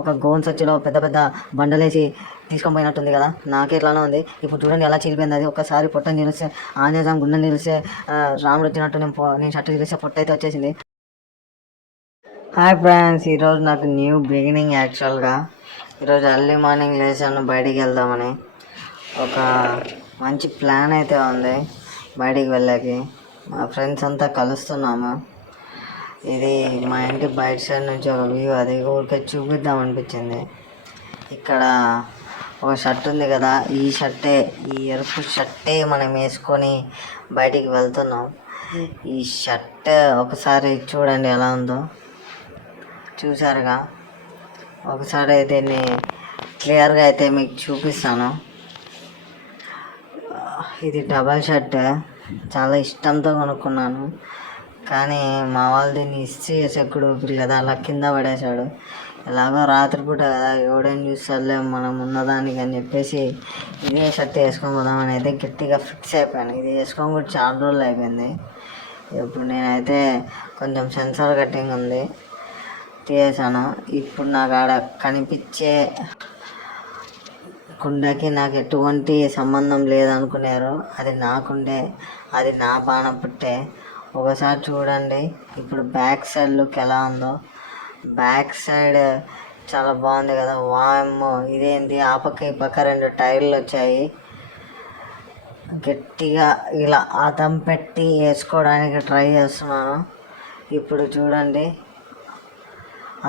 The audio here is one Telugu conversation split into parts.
ఒక గోన్ సచ్చిలో పెద్ద పెద్ద బండలేసి తీసుకొని పోయినట్టుంది కదా, నాకే ఎట్లానో ఉంది. ఇప్పుడు చూడండి ఎలా చీలిపోయింది అది. ఒక్కసారి పొట్టని నిలిస్తే ఆంజనేయం గుండెని నిలిస్తే రాముడు వచ్చినట్టు నేను షర్ట్ నిలిస్తే పొట్ట అయితే వచ్చేసింది. హాయ్ ఫ్రెండ్స్, ఈరోజు నాకు న్యూ బిగినింగ్. యాక్చువల్గా ఈరోజు ఎర్లీ మార్నింగ్ లేచాను బయటికి వెళ్దామని. ఒక మంచి ప్లాన్ అయితే ఉంది బయటికి వెళ్ళాకి. మా ఫ్రెండ్స్ అంతా కలుస్తున్నాము. ఇది మా ఇంటి బయట సైడ్ నుంచి ఒక వ్యూ, అది ఊరికే చూపిద్దాం అనిపించింది. ఇక్కడ ఒక షర్ట్ ఉంది కదా, ఈ ఎరుపు షర్టే మనం వేసుకొని బయటికి వెళ్తున్నాం. ఈ షర్ట్ ఒకసారి చూడండి ఎలా ఉందో. చూసారుగా, ఒకసారి దీన్ని క్లియర్గా అయితే మీకు చూపిస్తాను. ఇది డబల్ షర్ట్, చాలా ఇష్టంతో కొనుక్కున్నాను. కానీ మా వాళ్ళు దీన్ని ఇస్త్రీ చేసేప్పుడు కదా అలా కింద పడేశాడు. ఎలాగో రాత్రిపూట కదా, ఎవడేం చూస్తాడులే మనం ఉన్నదానికి అని చెప్పేసి ఇదే షర్ట్ వేసుకొని పోదామని అయితే గట్టిగా ఫిక్స్ అయిపోయాను. ఇది వేసుకొని కూడా చాలా రోజులు అయిపోయింది. ఇప్పుడు నేనైతే కొంచెం సెన్సార్ కట్టింగ్ ఉంది, తీసాను. ఇప్పుడు నాకు ఆడ కనిపించే కుండకి నాకు ఎటువంటి సంబంధం లేదనుకున్నారు. అది నాకుండే, అది నా బాణ పుట్టే. ఒకసారి చూడండి ఇప్పుడు బ్యాక్ సైడ్ లుక్ ఎలా ఉందో. బ్యాక్ సైడ్ చాలా బాగుంది కదా. వామ్మో, ఇదేంటి ఆ పక్క ఈ పక్క 2 టైర్లు వచ్చాయి. గట్టిగా ఇలా అదం పెట్టి వేసుకోవడానికి ట్రై చేస్తున్నాను. ఇప్పుడు చూడండి,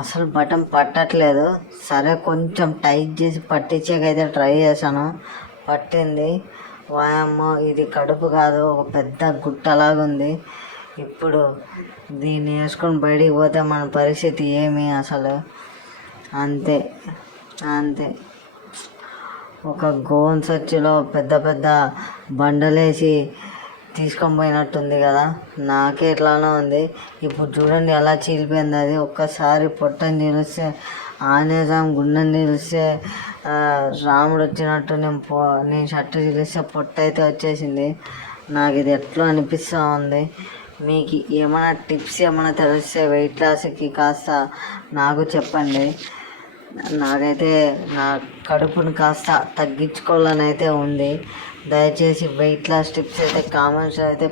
అసలు బటన్ పట్టట్లేదు. సరే కొంచెం టైట్ చేసి పట్టించేకైతే ట్రై చేశాను, పట్టింది. వాయమ్మో, ఇది కడుపు కాదు, ఒక పెద్ద గుట్టలాగుంది. ఇప్పుడు దీన్ని వేసుకొని బయటికి పోతే మన పరిస్థితి ఏమి అసలు. అంతే అంతే. ఒక గోన్ సచ్చిలో పెద్ద పెద్ద బండలేసి తీసుకొని పోయినట్టుంది కదా, నాకే ఎట్లానో ఉంది. ఇప్పుడు చూడండి ఎలా చీలిపోయింది అది. ఒక్కసారి పొట్టని నిలిస్తే ఆంజనేయం గుండెని నిలిస్తే రాముడు వచ్చినట్టు నేను షర్ట్ నిలిస్తే పొట్ట అయితే వచ్చేసింది. నాకు ఇది ఎట్లా అనిపిస్తూ ఉంది. మీకు ఏమైనా టిప్స్ ఏమైనా తెలిస్తే వెయిట్ లాస్కి కాస్త నాకు చెప్పండి. నాకైతే నా కడుపుని కాస్త తగ్గించుకోవాలని అయితే ఉంది. దయచేసి వెయిట్ లాస్ టిప్స్ అయితే కామెంట్స్ అయితే